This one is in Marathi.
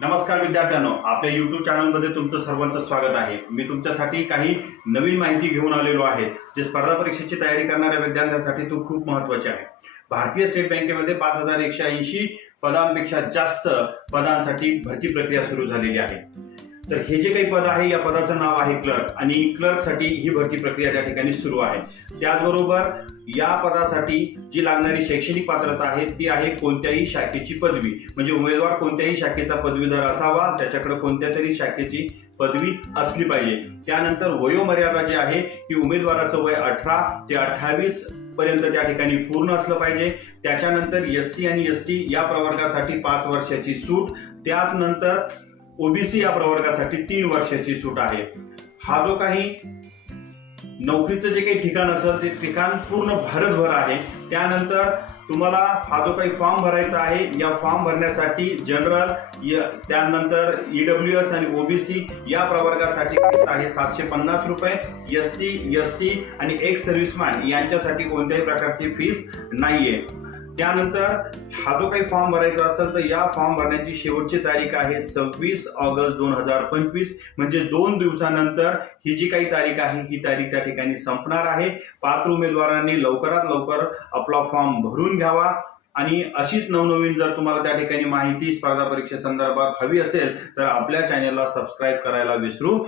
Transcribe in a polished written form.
नमस्कार विद्यार्थ्यांनो, आपल्या YouTube चॅनलमध्ये तुमचं सर्वांचं स्वागत आहे। मी तुमच्यासाठी काही नवीन माहिती घेऊन आलेलो आहे जे स्पर्धा परीक्षेची तयारी करणाऱ्या विद्यार्थ्यांसाठी तो खूप महत्त्वाचे आहे। भारतीय स्टेट बँकेमध्ये 5180 पदांपेक्षा जास्त पदांसाठी भरती प्रक्रिया सुरू झालेली आहे। तर हे जे काही पद आहे या पदाचं नाव आहे क्लर्क आणि क्लर्कसाठी ही भरती प्रक्रिया त्या ठिकाणी सुरू आहे। त्याचबरोबर या पदासाठी जी लागणारी शैक्षणिक पात्रता आहे ती आहे कोणत्याही शाखेची पदवी, म्हणजे उमेदवार कोणत्याही शाखेचा पदवीधर असावा, त्याच्याकडे कोणत्या तरी शाखेची पदवी असली पाहिजे। त्यानंतर वयोमर्यादा जी आहे की उमेदवाराचं वय 18 ते 28 पर्यंत त्या ठिकाणी पूर्ण असलं पाहिजे। त्याच्यानंतर SC आणि ST या प्रवर्गासाठी 5 वर्षाची सूट, त्याच नंतर OBC या प्रवर्गासाठी 3 वर्षाची सूट आहे। हा जो काही नोकरीचं जे काही ठिकाण असेल ते ठिकाण पूर्ण भारतभर आहे। त्यानंतर तुम्हाला हा जो काही फॉर्म भरायचा आहे या फॉर्म भरण्यासाठी जनरल, त्यानंतर EWS आणि OBC या प्रवर्गासाठी आहे 750 रुपये, SC ST आणि एक्स सर्व्हिसमॅन यांच्यासाठी कोणत्याही प्रकारची फीस नाहीये। त्यानंतर हा जो काही फॉर्म भरायचा असेल तर या फॉर्म भरण्याची शेवटची तारीख आहे 26 ऑगस्ट 2025, म्हणजे 2 दिवसानंतर ही जी काही तारीख आहे ही तारीख त्या ठिकाणी संपणार आहे। पात्र उमेदवारांनी लवकरात लवकर आपला फॉर्म भरून घ्यावा आणि अशीच नवनवीन जर तुम्हाला त्या ठिकाणी माहिती स्पर्धा परीक्षे संदर्भात हवी असेल तर आपल्या चॅनलला सबस्क्राईब करायला विसरू